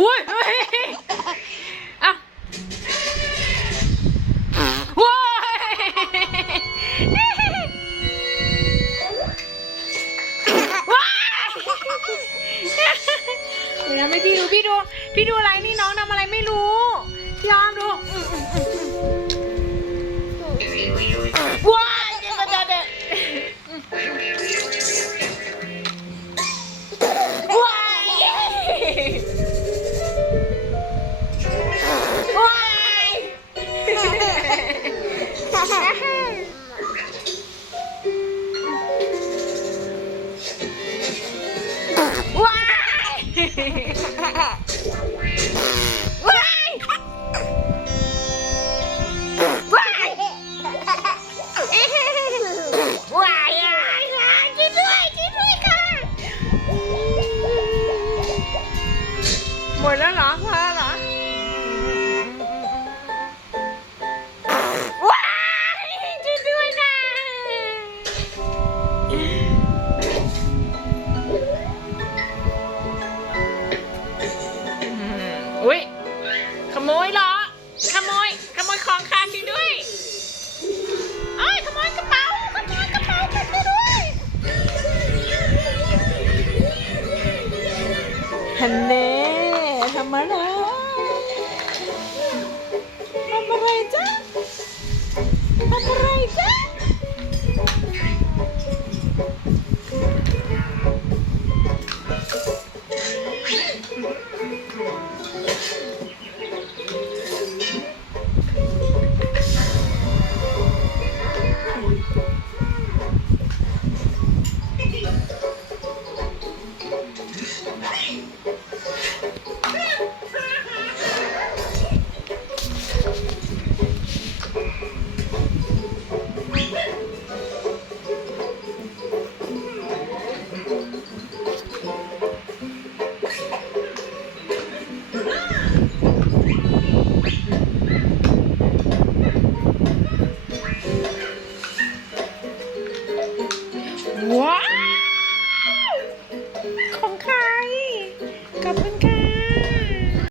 อุ้ยอ่ะว้ายเดี๋ยวนะไม่พี่ดูอะไรนี่น้องทำอะไรไม่รู้พี่ออมดูว้ายเด็ดว้ายว้ายว้ายว้ายว้ายว้ายช่วยด้วยค่ะหมดแล้วเหรอพอแล้วเหรอว้ายช่วยด้วยค่ะอุ้ยขโมยเหรอขโมยของข้าช่วยด้วยเอ้ยขโมยกระเป๋าช่วยด้วยฮันเน่